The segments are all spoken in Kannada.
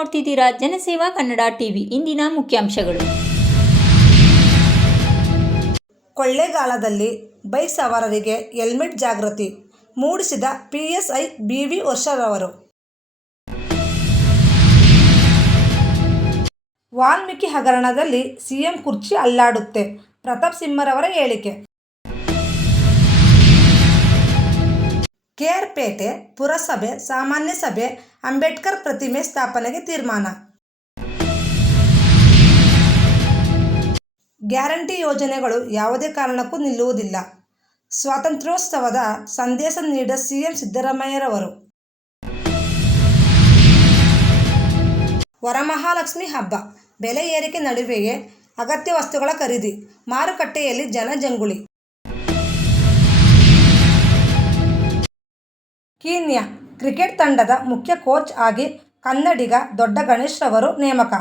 ನೋಡ್ತಿದ್ದೀರಾ? ಜನಸೇವಾ ಕನ್ನಡ ಟಿವಿ ಇಂದಿನ ಮುಖ್ಯಾಂಶಗಳು. ಕೊಳ್ಳೇಗಾಲದಲ್ಲಿ ಬೈಕ್ ಸವಾರರಿಗೆ ಹೆಲ್ಮೆಟ್ ಜಾಗೃತಿ ಮೂಡಿಸಿದ ಪಿಎಸ್ಐ ಬಿವಿ ವರ್ಷರವರು. ವಾಲ್ಮೀಕಿ ಹಗರಣದಲ್ಲಿ ಸಿಎಂ ಕುರ್ಚಿ ಅಲ್ಲಾಡುತ್ತೆ. ಪ್ರತಾಪ್ ಸಿಂಹರವರ ಹೇಳಿಕೆ. ಕೆಆರ್ಪೇಟೆ ಪುರಸಭೆ, ಸಾಮಾನ್ಯ ಸಭೆ, ಅಂಬೇಡ್ಕರ್ ಪ್ರತಿಮೆ ಸ್ಥಾಪನೆಗೆ ತೀರ್ಮಾನ. ಗ್ಯಾರಂಟಿ ಯೋಜನೆಗಳು ಯಾವುದೇ ಕಾರಣಕ್ಕೂ ನಿಲ್ಲುವುದಿಲ್ಲ. ಸ್ವಾತಂತ್ರ್ಯೋತ್ಸವದ ಸಂದೇಶ ನೀಡಿದ ಸಿಎಂ ಸಿದ್ದರಾಮಯ್ಯರವರು. ವರಮಹಾಲಕ್ಷ್ಮಿ ಹಬ್ಬ, ಬೆಲೆ ಏರಿಕೆ ನಡುವೆಯೇ ಅಗತ್ಯ ವಸ್ತುಗಳ ಖರೀದಿ, ಮಾರುಕಟ್ಟೆಯಲ್ಲಿ ಜನಜಂಗುಳಿ ಕೀನ್ಯಾ ಕ್ರಿಕೆಟ್ ತಂಡದ ಮುಖ್ಯ ಕೋಚ್ ಆಗಿ ಕನ್ನಡಿಗ ದೊಡ್ಡ ಗಣೇಶ್ ರವರು ನೇಮಕ.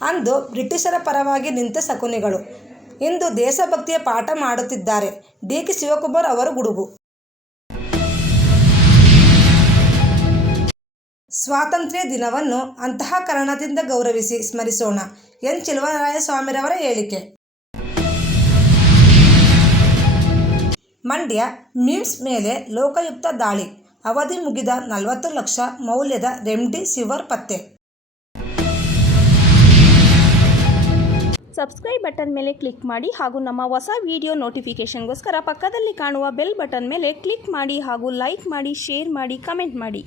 ಅಂದು ಬ್ರಿಟಿಷರ ಪರವಾಗಿ ನಿಂತ ಶಕುನಿಗಳು. ಇಂದು ದೇಶಭಕ್ತಿಯ ಪಾಠ ಮಾಡುತ್ತಿದ್ದಾರೆ. ಡಿ ಕೆ ಶಿವಕುಮಾರ್ ಅವರು ಗುಡುಗು. ಸ್ವಾತಂತ್ರ್ಯ ದಿನವನ್ನು ಅಂತಃಕರಣದಿಂದ ಗೌರವಿಸಿ ಸ್ಮರಿಸೋಣ. ಎನ್. ಸ್ವಾಮಿರವರ ಹೇಳಿಕೆ. ಮಂಡ್ಯ ಮಿಮ್ಸ್ ಮೇಲೆ ಲೋಕಯುಕ್ತ ದಾಳಿ. ಅವಧಿ ಮುಗಿದ ನಲವತ್ತು ಲಕ್ಷ ಮೌಲ್ಯದ ರೆಮ್ಡಿ ಸಿವರ್ ಪತ್ತೆ. ಸಬ್ಸ್ಕ್ರೈಬ್ ಬಟನ್ ಮೇಲೆ ಕ್ಲಿಕ್ ಮಾಡಿ ಹಾಗೂ ನಮ್ಮ ಹೊಸ ವಿಡಿಯೋ ನೋಟಿಫಿಕೇಷನ್ಗೋಸ್ಕರ ಪಕ್ಕದಲ್ಲಿ ಕಾಣುವ ಬೆಲ್ ಬಟನ್ ಮೇಲೆ ಕ್ಲಿಕ್ ಮಾಡಿ ಹಾಗೂ ಲೈಕ್ ಮಾಡಿ, ಶೇರ್ ಮಾಡಿ, ಕಮೆಂಟ್ ಮಾಡಿ.